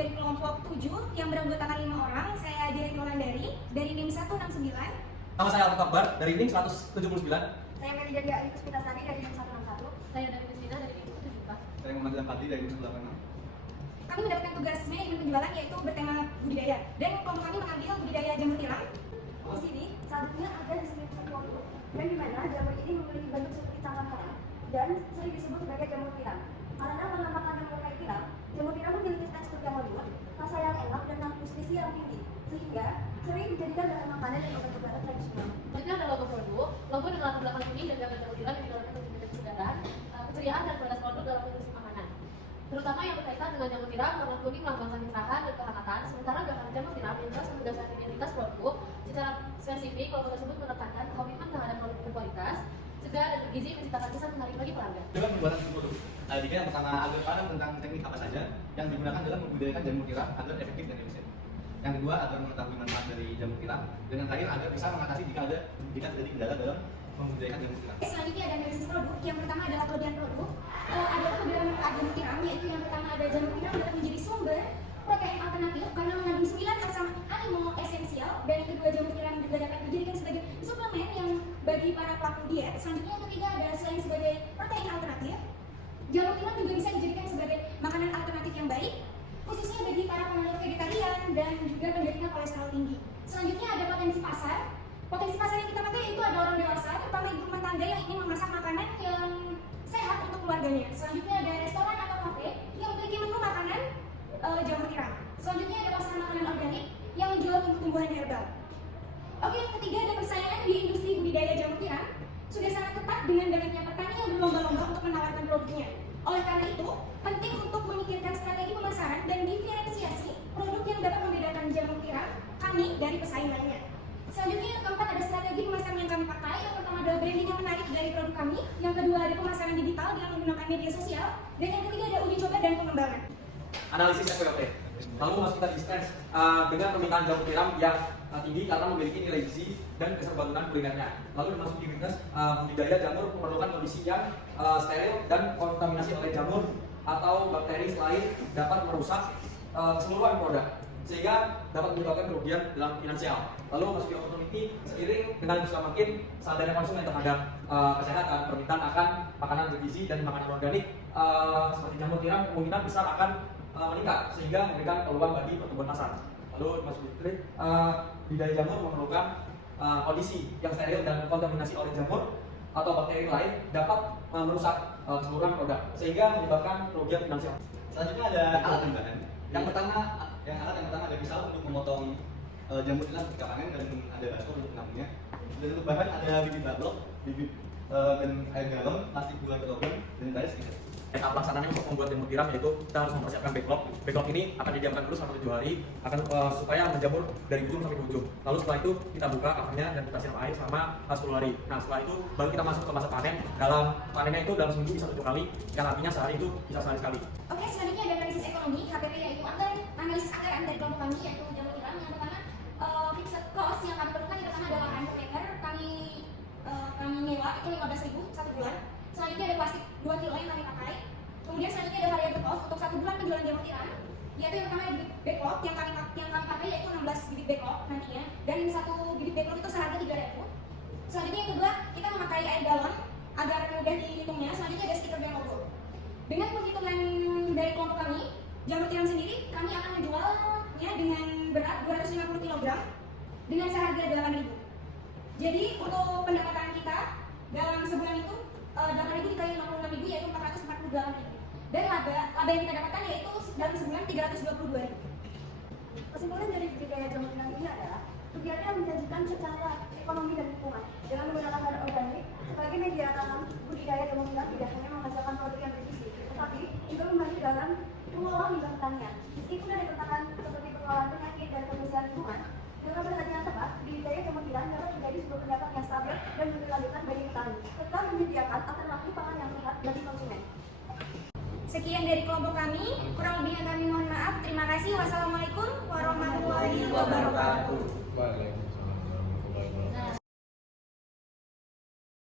dari kelompok 7 yang beranggotakan 5 orang. Saya Direktur Landari dari NIM 169. Nama saya Alfred Akbar dari NIM 179. Saya Manajer GAI Puspitasari dari NIM 161. Saya dari Kusina dari NIM 174. Saya Muhammad Ilham Fadli dari NIM 186. Kami mendapatkan tugas manajemen penjualan yaitu bertema budidaya. Dan kelompok kami mengambil budidaya jamur tiram. Di sini saat ini ada di sini satu produk dan di mana jamur ini memiliki bentuk seperti cangkang merah dan sering disebut sebagai jamur tiram. Karena penampakan yang merupai tiram, jamur tiram memiliki tekstur yang lembut, rasa yang enak dan nutrisi yang tinggi, sehingga sering dijadikan bahan makanan dan obat-obatan tradisional. Selanjutnya ada logo produk. Logo dengan latar belakang kuning dan gambar jamur tiram yang didapatkan untuk menjadi kesedaran, keceriaan dan kualitas produk dalam industri makanan. Terutama yang berkaitan dengan jamur tiram, warna kuning melambangkan kecerahan dan kehangatan, sementara gambar jamur tiram yang jelas menegaskan identitas produk. Secara spesifik, logo tersebut menekankan komitmen terhadap produk berkualitas, segar dan bergizi, menciptakan kesan menarik bagi pelanggan. Dalam pembuatan suatu produk, jika yang pertama agar paham tentang teknik apa saja yang digunakan dalam membudidayakan jamur tiram agar efektif dan efisien. Yang kedua, agar mengetahui manfaat dari jamur tiram. Dan yang terakhir, agar bisa mengatasi jika terjadi kendala dalam membudidayakan jamur tiram. Selanjutnya ada analisis produk. Yang pertama adalah kelebihan produk. Ada kelebihan manfaat jamur tiram, yaitu yang pertama ada jamur tiram dapat menjadi sumber protein alternatif karena mengandung 9 asam amino esensial, dan yang kedua jamur tiram juga dapat dijadikan sebagai suplemen yang bagi para pelaku diet. Selanjutnya yang ketiga adalah selain sebagai protein alternatif, jamur tiram juga bisa dijadikan sebagai makanan alternatif yang baik, khususnya bagi para penganut vegetarian dan juga penderita kolesterol tinggi. Selanjutnya ada potensi pasar. Potensi pasar yang kita pakai itu ada orang dewasa, terutama ibu rumah tangga yang ingin memasak makanan yang sehat untuk keluarganya. Selanjutnya ada restoran atau kafe yang memiliki menu makanan jamur tiram. Selanjutnya ada pasar makanan organik yang menjual tumbuh-tumbuhan herbal. Oke, yang ketiga ada persaingan di industri budidaya jamur tiram. Sudah sangat ketat dengan banyaknya petani yang berlomba-lomba untuk menawarkan produknya. Oleh karena itu, penting untuk memikirkan strategi pemasaran dan diferensiasi produk yang dapat membedakan jamur tiram kami dari pesaing lainnya. Selanjutnya yang keempat ada strategi pemasaran yang kami pakai. Yang pertama adalah branding yang menarik dari produk kami. Yang kedua ada pemasaran digital dengan menggunakan media sosial. Dan yang ketiga ada uji coba dan pengembangan. Analisis SPOT. Lalu masuk kita distance dengan permintaan jamur tiram yang tinggi karena memiliki nilai gizi dan keserbantunan kulinernya. Lalu masuk di fitness, budidaya jamur memerlukan kondisi yang steril dan kontaminasi oleh jamur atau bakteri selain dapat merusak keseluruhan produk, sehingga dapat menyebabkan kerugian dalam finansial. Lalu masuk di opportunity, seiring dengan semakin sadarnya konsumen terhadap kesehatan, permintaan akan makanan bergizi dan makanan organik seperti jamur tiram kemungkinan besar akan meningkat, sehingga memberikan peluang bagi pertumbuhan pasar. Lalu masuk di trade, budidaya jamur memerlukan kondisi yang steril dan kontaminasi oleh jamur atau bakteri lain dapat merusak keseluruhan produk, sehingga menyebabkan kerugian finansial. Selanjutnya ada alat tambahan. Yang pertama ada pisau untuk memotong jamur tiram ketika panen, dan ada basko untuk menampungnya. Dan untuk bahan ada bibit bablok, bibit dan air galon, plastik 2 kg, dan yang terakhir stiker. Tahap pelaksananya untuk membuat jamur tiram yaitu kita harus mempersiapkan backlog. Backlog ini akan didiamkan dulu selama 7 hari supaya menjamur dari ujung sampai ke ujung. Lalu setelah itu kita buka covernya dan kita siram air selama 10 hari. Nah setelah itu baru kita masuk ke masa panen. Dalam panennya itu dalam seminggu bisa 7 kali, yang artinya sehari itu bisa sehari sekali. Oke, selanjutnya ada analisis ekonomi HPP, yaitu analisis anggaran dari kelompok kami yaitu jamur tiram. Yang pertama fixed cost yang kami perlukan yang pertama adalah lahan per meter. Kami nyewa itu 15.000 satu bulan. Selanjutnya ada plastik 2 kilo yang kami pakai. Kemudian selanjutnya ada variable cost untuk 1 bulan penjualan jamur tiram, yaitu yang pertama ada bibit backlog yang kami pakai yaitu 16 bibit backlog nantinya, dan satu bibit backlog itu seharga 3.000. Selanjutnya yang kedua kita memakai air galon agar mudah dihitungnya. Selanjutnya ada stiker dan logo. Dengan penghitungan dari kelompok kami, jamur tiram sendiri kami akan menjualnya dengan berat 250 kg dengan seharga 8.000. Jadi untuk pendapatan kita dalam sebulan itu 8.000 dikali 56.000 yaitu 448.000. Dan laba yang kita dapatkan yaitu dalam sebulan 322.000. Kesimpulan dari budidaya jamur tiram ini adalah kegiatan menjanjikan secara ekonomi dan lingkungan dengan menggunakan bahan organik sebagai media tanam. Budidaya jamur tiram tidak hanya menghasilkan produk yang bergizi, tetapi juga membantu dalam pengelolaan limbah pertanian. Meskipun ada tantangan seperti pengelolaan penyakit dan kebersihan lingkungan, dengan perhatian yang tepat, budidaya jamur tiram dapat menjadi sebuah pendapatan yang stabil dan berkelanjutan bagi petani, serta menyediakan alternatif pangan yang sehat bagi konsumen. Sekian dari kelompok kami, kurang lebihnya kami mohon maaf. Terima kasih. Wassalamualaikum warahmatullahi wabarakatuh.